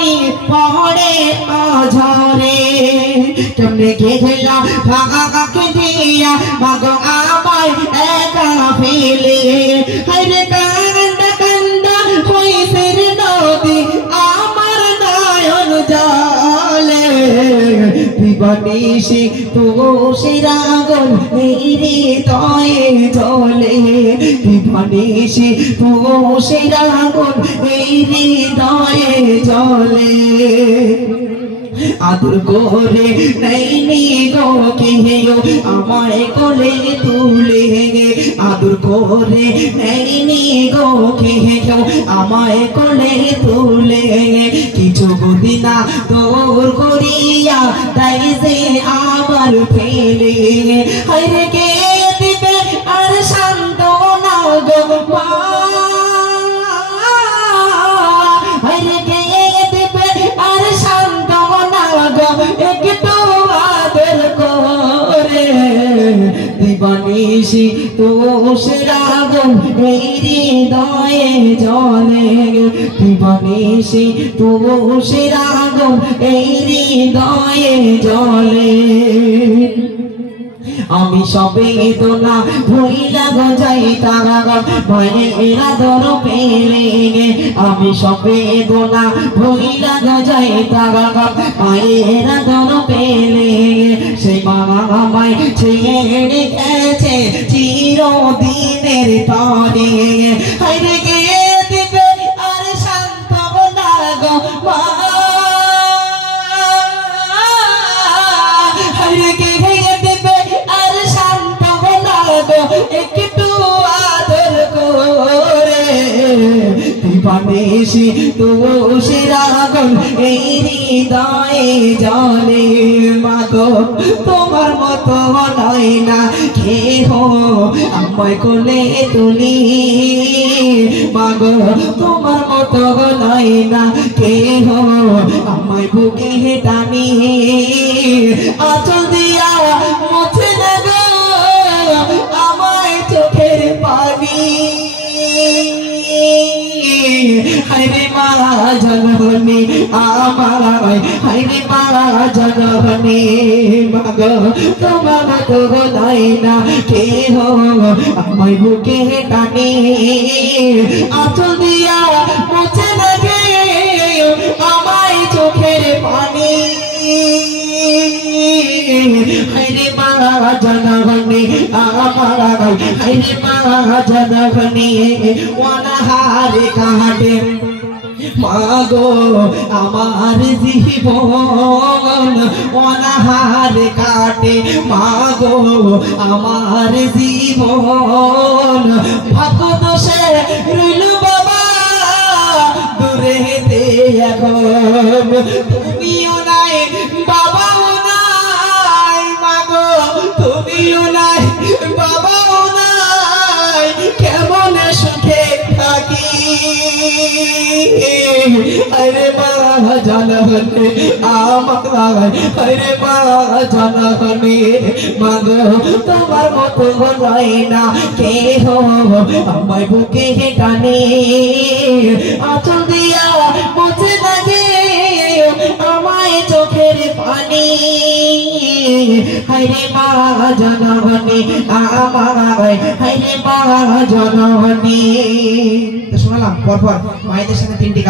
পানি পড়ে ঝরে কেমনে গেলা ভাগা কাকে দিয়া মাগো আমায় একা ফেলে হায়রে কান্দা কান্দা হইছে রে নদী আমার নয়ন জলে দিবানিশি তুষের আগুন হৃদয়ে জ্বলে দিবানিশি তুষের আগুন হৃদয়ে জ্বলে আদর করে নেইনি গো কেউ আমায় কোলে তুলে আদর করে নেইনি গো কেউ আমায় কোলে তুলে কিছু দিনা তোর করিয়া তাই যে আবার ফেলে হায়রে কে দিবে আর শান্ত না গো মা হায়রে কে দিবে আর শান্ত না গো একটু আদর করে দিবানিশি তুষের আগুন হৃদয়ে জ্বলে দিবানিশি তুষের আগুন হৃদয়ে জ্বলে আমি সবে দোনা ভইলা গজাই তারা ভাইয়েরা দর পেলে আমি সবে দোনা ভইলা গজাই তারা ভাইয়েরা দর পেলে সেই বাবা আমায় ছেড়ে গেছে চিরদিনের তরে হায়রে কে দিবে আর সান্ত্বনা গো মা হায়রে কে দিবে আর সান্ত্বনা গো একটু আদর করে দিবানিশি তুষের আগুন হৃদয়ে জ্বলে মাগো তোমার মতো নয় না কেহ আমায় কোলে তুলি মাগো তোমার মতো নয় না কেহ আমায় বুকে টানি আঁচল দিয়া মুছে না গো আমায় চোখের পানি হায়রে মা জননী আমায় হায়রে মা জননী মাগো তোমার মতো নয় না কেহ আমায় বুকে টানে আঁচল দিয়া মুছে না গে আমায় চোখের পানি হায়রে মা জননী আমায় হায়রে মা জননী অনাহারে কাটে মাগো আমার জীবন অনাহারে কাটে মাগো আমার জীবন ভাগ্য দোষে রইল বাবা দূরে দে এখন তুমিও নাই বাবাও নাই মাগো তুমিও নাই বাবাও নাই কেমন সুখে থাকি আরে মা জননী আমায় আরে মা জননী মাগো তোমার মতো নয় না কেহ আমায় বুকে টানে আঁচল দিয়া মুছে না গে আমায় চোখের পানি হায়রে মা জননী আমায় হায়রে মা জননী। শোনালাম পরপর মায়েদের সাথে তিনটি